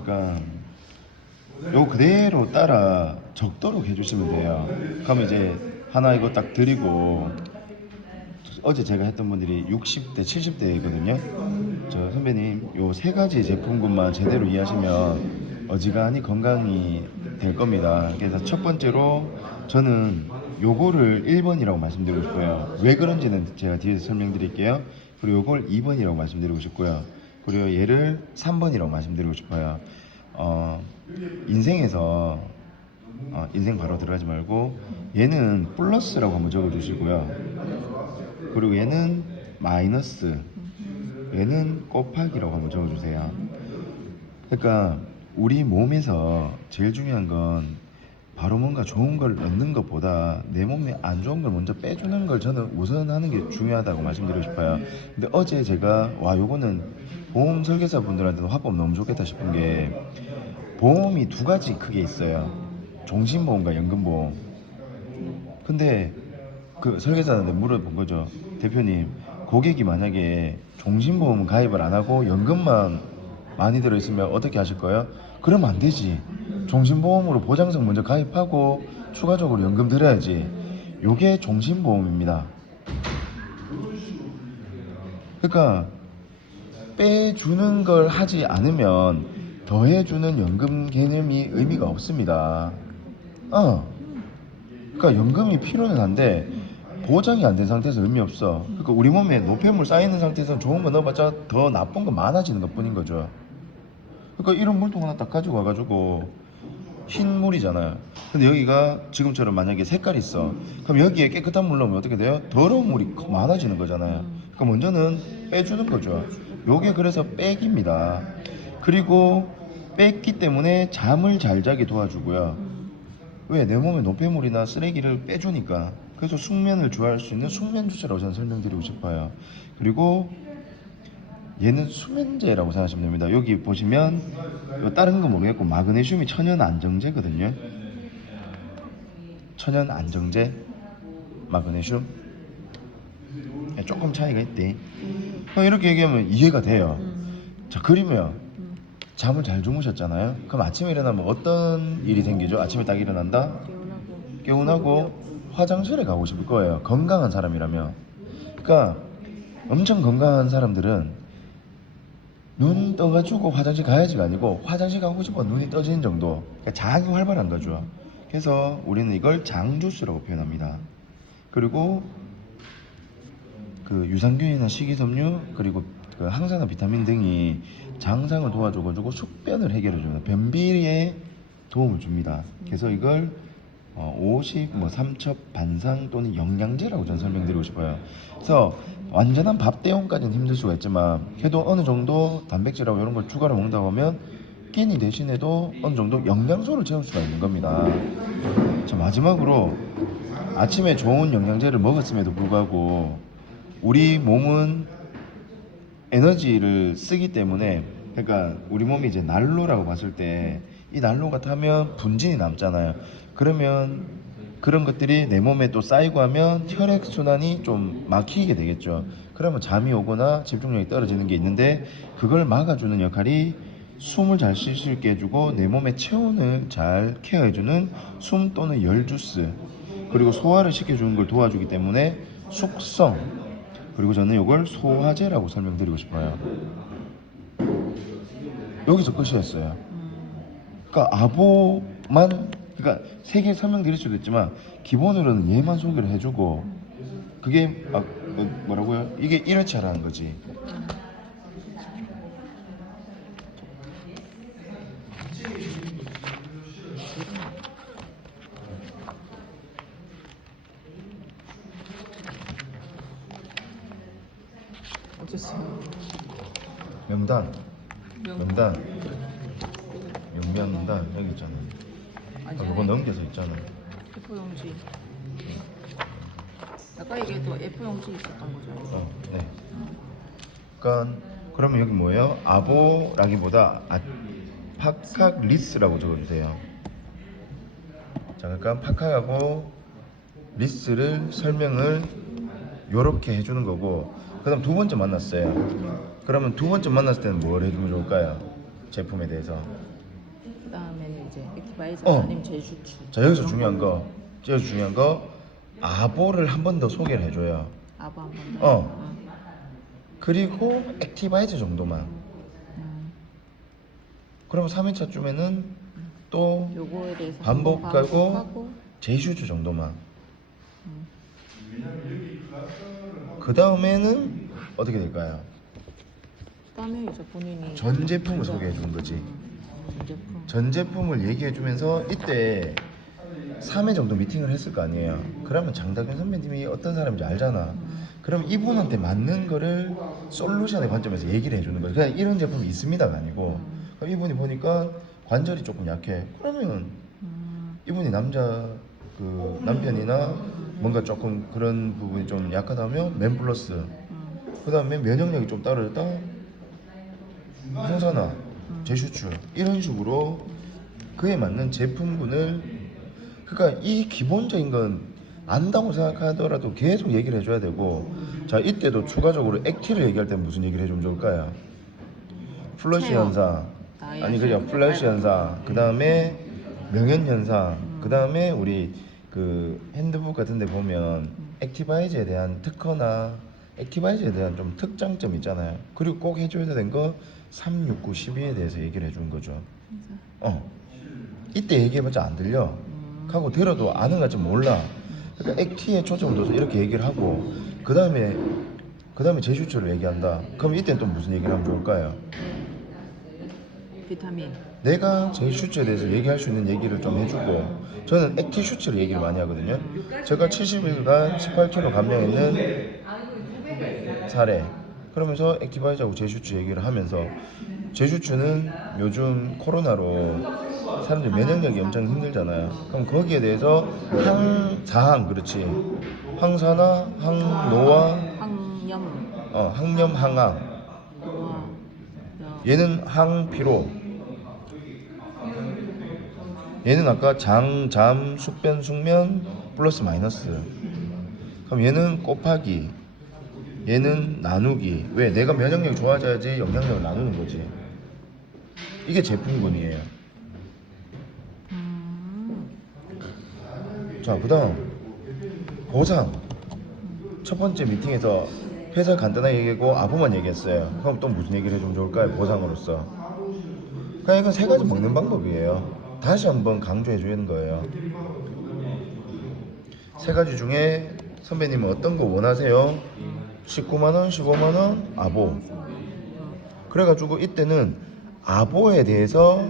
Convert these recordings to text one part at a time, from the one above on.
그러니까 요 그대로 따라 적도록 해주시면 돼요. 그럼 이제 하나 이거 딱 드리고, 어제 제가 했던 분들이 60대, 70대거든요. 저 선배님 요 세 가지 제품군만 제대로 이해하시면 어지간히 건강이 될 겁니다. 그래서 첫 번째로 저는 요거를 1번이라고 말씀드리고 싶어요. 왜 그런지는 제가 뒤에서 설명드릴게요. 그리고 요걸 2번이라고 말씀드리고 싶고요. 그리고 얘를 3번이라고 말씀드리고 싶어요. 인생에서 인생 바로 들어가지 말고 얘는 플러스라고 한번 적어주시고요. 그리고 얘는 마이너스, 얘는 곱하기라고 한번 적어주세요. 그러니까 우리 몸에서 제일 중요한 건 바로 뭔가 좋은 걸 넣는 것보다 내 몸에 안 좋은 걸 먼저 빼주는 걸 저는 우선하는 게 중요하다고 말씀드리고 싶어요. 근데 어제 제가 요거는 보험 설계사 분들한테는 화법 너무 좋겠다 싶은 게, 보험이 두 가지 크게 있어요. 종신보험과 연금보험. 근데 그 설계사한테 물어본 거죠. 대표님, 고객이 만약에 종신보험 가입을 안 하고 연금만 많이 들어있으면 어떻게 하실 거예요? 그러면 안 되지. 종신보험으로 보장성 먼저 가입하고 추가적으로 연금 들어야지. 요게 종신보험입니다. 그러니까 빼주는 걸 하지 않으면 더해주는 연금 개념이 의미가 없습니다. 그러니까 연금이 필요는 한데 보장이 안 된 상태에서 의미 없어. 그러니까 우리 몸에 노폐물 쌓이는 상태에서 좋은 거 넣어봤자 더 나쁜 거 많아지는 것 뿐인 거죠. 그러니까 이런 물통 하나 딱 가지고 와가지고 흰 물이잖아요. 근데 여기가 지금처럼 만약에 색깔이 있어. 그럼 여기에 깨끗한 물 넣으면 어떻게 돼요? 더러운 물이 많아지는 거잖아요. 그러니까 먼저는 빼주는 거죠. 요게 그래서 빼기입니다. 그리고 뺐기 때문에 잠을 잘 자게 도와주고요. 왜? 내 몸에 노폐물이나 쓰레기를 빼주니까. 그래서 숙면을 좋아할 수 있는 숙면 주사라고 저는 설명드리고 싶어요. 그리고 얘는 수면제라고 생각하시면 됩니다. 여기 보시면 다른 거 모르겠고 마그네슘이 천연 안정제거든요. 천연 안정제, 마그네슘 조금 차이가 있대. 이렇게 얘기하면 이해가 돼요. 자, 그러면 잠을 잘 주무셨잖아요. 그럼 아침에 일어나면 어떤 일이 생기죠? 아침에 딱 일어난다? 개운하고 화장실에 가고 싶을 거예요. 건강한 사람이라면. 그러니까 엄청 건강한 사람들은 눈 떠가지고 화장실 가야지가 아니고 화장실 가고 싶어 눈이 떠지는 정도. 그러니까 장이 활발한 거죠. 그래서 우리는 이걸 장주스라고 표현합니다. 그리고 그 유산균이나 식이섬유, 그리고 그 항산화 비타민 등이 장상을 도와줘가지고 숙변을 해결해줍니다. 변비에 도움을 줍니다. 그래서 이걸 오식, 삼첩, 반상 또는 영양제라고 저는 설명드리고 싶어요. 그래서 완전한 밥 대용까지는 힘들 수가 있지만 그래도 어느 정도 단백질하고 이런 걸 추가로 먹다 보면 끼니 대신에도 어느 정도 영양소를 채울 수가 있는 겁니다. 자, 마지막으로 아침에 좋은 영양제를 먹었음에도 불구하고 우리 몸은 에너지를 쓰기 때문에, 그러니까 우리 몸이 이제 난로라고 봤을 때 이 난로가 타면 분진이 남잖아요. 그러면 그런 것들이 내 몸에 또 쌓이고 하면 혈액순환이 좀 막히게 되겠죠. 그러면 잠이 오거나 집중력이 떨어지는 게 있는데, 그걸 막아주는 역할이 숨을 잘 쉴 수 있게 해주고 내 몸의 체온을 잘 케어해주는 숨 또는 열 주스, 그리고 소화를 시켜주는 걸 도와주기 때문에 숙성, 그리고 저는 이걸 소화제라고 설명드리고 싶어요. 여기서 끝이었어요. 그러니까 아보만, 그러니까 세 개 설명드릴 수도 있지만 기본으로는 얘만 소개를 해주고, 그게 뭐라고요? 이게 1회차라는 거지. 어쨌어요. 명단, 명단 여기 있잖아. 이거 넘겨서 있잖아. F 용지. 아까 이게 또 F 용지 있었던 거죠. 네. 그러니까 그러면 여기 뭐예요? 아보라기보다 파카리스라고 적어주세요. 자, 그러니까 파카하고 리스를 설명을 요렇게 해주는 거고, 그 다음 두 번째 만났어요. 그러면 두 번째 만났을 때는 뭘 해주면 좋을까요? 제품에 대해서. 그다음에는 이제 액티바이저 어. 아니면 제슈추. 자 여기서 중요한 거 아보를 한 번 더 소개를 해줘요. 아바 한번 더. 어. 그리고 액티바이저 정도만. 그러면 3회차쯤에는 또 요거에 대해서 반복하고 한번 반복하고. 제슈주 정도만. 그 다음에는 어떻게 될까요? 그다음에 이제 본인이 전 제품을 소개해 주는 거지. 전 제품. 전 제품을 얘기해 주면서 이때 3회 정도 미팅을 했을 거 아니에요. 그러면 장다균 선배님이 어떤 사람인지 알잖아. 그럼 이분한테 맞는 거를 솔루션의 관점에서 얘기를 해주는 거예요. 그냥 이런 제품이 있습니다가 아니고 그럼 이분이 보니까 관절이 조금 약해. 그러면 이분이 남편이나 뭔가 조금 그런 부분이 좀 약하다면 맨플러스 그 다음에 면역력이 좀 떨어졌다 항산화 제슈출 이런 식으로 그에 맞는 제품군을 그러니까 이 기본적인 건 안다고 생각하더라도 계속 얘기를 해줘야 되고 자 이때도 추가적으로 액티를 얘기할 때 무슨 얘기를 해주면 좋을까요? 플러시 체형. 현상 아니 그냥 플러시 현상 그 다음에 명현 현상 그 다음에 우리 그 핸드북 같은 데 보면 액티바이저에 대한 특허나 액티바이저에 대한 좀 특장점 있잖아요. 그리고 꼭 해줘야 되는 거 369, 12에 대해서 얘기를 해주는 거죠. 이때 얘기해봤자 안 들려. 하고 들어도 아는 것 같지 몰라. 그러니까 액티에 초점을 둬서 이렇게 얘기를 하고 그 다음에 제슈처를 얘기한다. 그럼 이때는 또 무슨 얘기를 하면 좋을까요? 비타민. 내가 제슈처에 대해서 얘기할 수 있는 얘기를 좀 해주고 저는 액티 슈처를 얘기를 많이 하거든요. 제가 70일간 18kg 감량했는 사례 그러면서 액티바이저하고 제슈처 얘기를 하면서 제슈처는 요즘 코로나로 사람들 면역력이 엄청 힘들잖아요. 그럼 거기에 대해서 항사항 그렇지 항산화, 항노화, 항염. 항염, 항암 노화. 얘는 항피로 얘는 아까 장, 잠, 숙변, 숙면 플러스 마이너스 그럼 얘는 곱하기 얘는 나누기 왜? 내가 면역력이 좋아져야지 영양력을 나누는 거지 이게 제품군이에요. 자, 그 다음 보상 첫 번째 미팅에서 회사 간단하게 얘기하고 아부만 얘기했어요. 그럼 또 무슨 얘기를 해주면 좋을까요? 보상으로서 그냥 이건 세 가지 먹는 방법이에요. 다시 한번 강조해 주는 거예요. 세 가지 중에 선배님은 어떤 거 원하세요? 19만원, 15만원, 아보 그래가지고 이때는 아보에 대해서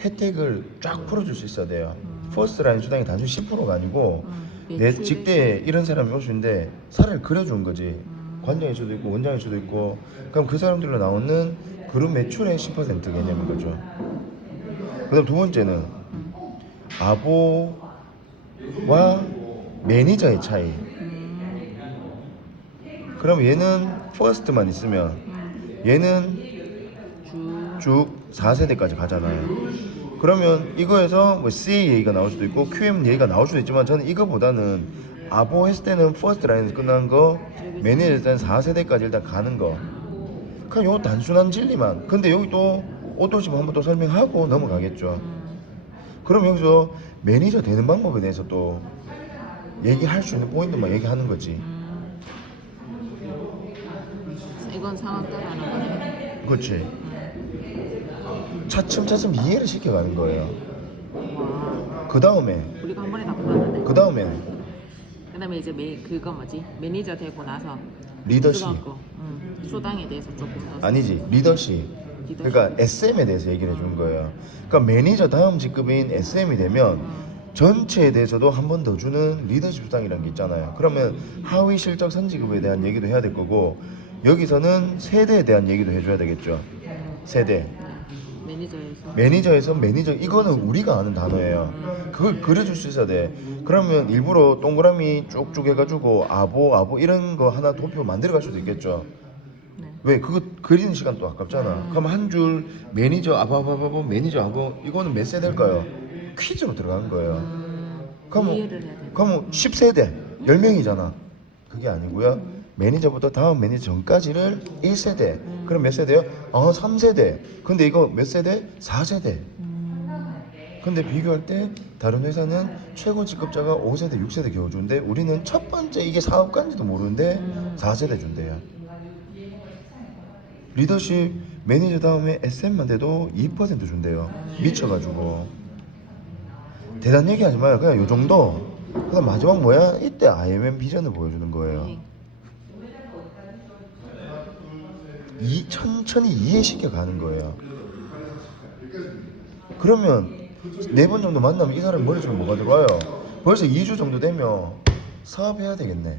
혜택을 쫙 풀어줄 수 있어야 돼요. 퍼스트 라인 수당이 단순 10%가 아니고 내 직대에 이런 사람이 올 수 있는데 사례를 그려주는 거지. 관장일 수도 있고 원장일 수도 있고 그럼 그 사람들로 나오는 그룹 매출의 10% 개념인 거죠. 그 다음 두 번째는 아보와 매니저의 차이. 그럼 얘는 퍼스트만 있으면 얘는 쭉 4세대까지 가잖아요. 그러면 이거에서 뭐 CA 얘기가 나올 수도 있고 QM 얘기가 나올 수도 있지만 저는 이거보다는 아보 했을 때는 퍼스트 라인에서 끝난 거 매니저 했을 때는 4세대까지 일단 가는 거 그냥 요 단순한 진리만 근데 여기 또 오토집 한번 또 설명하고 넘어가겠죠. 그럼 여기서 매니저 되는 방법에 대해서 또 얘기할 수 있는 포인트만 얘기하는 거지. 이건 상황 따라 하는 거네. 그렇지. 차츰차츰 이해를 시켜가는 거예요. 그 다음에 우리가 한 번에 다 풀었는데. 그 다음에 그다음에 이제 그거 뭐지? 매니저 되고 나서 리더십 수당에 대해서 조금 더. 아니지 리더십. 그러니까 SM에 대해서 얘기를 해주는 거예요. 그러니까 매니저 다음 직급인 SM이 되면 전체에 대해서도 한 번 더 주는 리더십 수당이라는 게 있잖아요. 그러면 하위 실적 선지급에 대한 얘기도 해야 될 거고 여기서는 세대에 대한 얘기도 해줘야 되겠죠. 세대. 매니저에서 매니저 이거는 우리가 아는 단어예요. 그걸 그려줄 수 있어야 돼. 그러면 일부러 동그라미 쭉쭉 해가지고 아보 이런 거 하나 도표 만들어갈 수도 있겠죠. 왜? 그거 그리는 시간 또 아깝잖아. 그럼 한 줄 매니저 아보 매니저 아보 이거는 몇 세대일까요? 퀴즈로 들어간 거예요. 그러면 10세대 10명이잖아. 그게 아니고요. 매니저부터 다음 매니저 전까지를 1세대 그럼 몇 세대요? 아 3세대. 근데 이거 몇 세대? 4세대. 근데 비교할 때 다른 회사는 최고 직급자가 5세대, 6세대 겨우 준대. 우리는 첫 번째 이게 사업가인지도 모르는데 4세대 준대요. 리더십 매니저 다음에 SM만 돼도 2% 준대요. 미쳐가지고. 대단 얘기하지 마요. 그냥 요 정도. 그다음 마지막 뭐야? 이때 IMM 비전을 보여주는 거예요. 천천히 이해시켜 가는 거예요. 그러면 4번 정도 만나면 이 사람 머릿속에 뭐가 들어와요? 벌써 2주 정도 되면 사업해야 되겠네.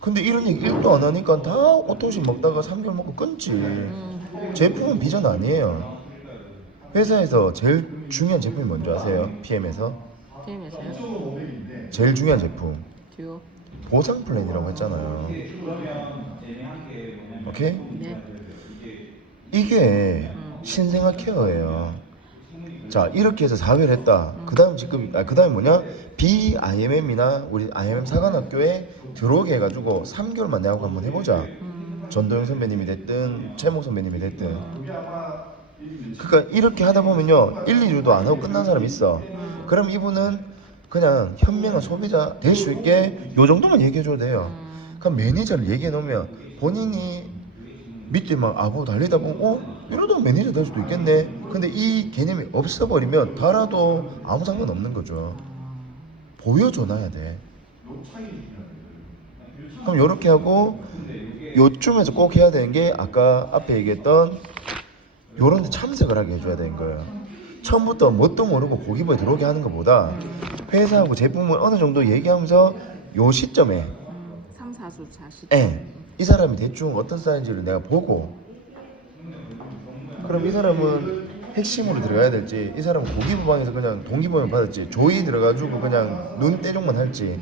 근데 이런 얘기 1도 안 하니까 다 오토시 먹다가 3개월 먹고 끊지. 제품은 비전 아니에요. 회사에서 제일 중요한 제품이 뭔지 아세요? PM에서? 게임에서요? 제일 중요한 제품 듀오. 보상 플랜이라고 했잖아요. 오케이? 네. 이게 신생아 케어예요. 자 이렇게 해서 4개월 했다. 그다음 지금 그다음에 뭐냐? BIMM이나 우리 IMM 사관학교에 들어오게 해가지고 3개월만 내하고 한번 해보자. 전도영 선배님이 됐든 최목 선배님이 됐든. 그러니까 이렇게 하다 보면요 1, 2주도 안 하고 끝난 사람 있어. 그럼 이분은 그냥 현명한 소비자 될 수 있게 요 정도만 얘기해줘도 돼요. 그럼 매니저를 얘기해 놓으면 본인이 밑에 막 아부 달리다 보면 이러다 매니저 될 수도 있겠네. 근데 이 개념이 없어버리면 달아도 아무 상관없는 거죠. 보여줘놔야 돼. 그럼 요렇게 하고 요쯤에서 꼭 해야 되는 게 아까 앞에 얘기했던 요런 데 참석을 하게 해줘야 되는 거예요. 처음부터 뭣도 모르고 고기부에 들어오게 하는 것보다 회사하고 제품을 어느 정도 얘기하면서 요 시점에 3, 4주 40. 이 사람이 대충 어떤 사이즈를 내가 보고 그럼 이 사람은 핵심으로 들어가야 될지 이 사람은 고기부방에서 그냥 동기부여를 받을지 조이 들어가지고 그냥 눈 떼종만 할지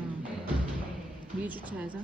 미주차에서?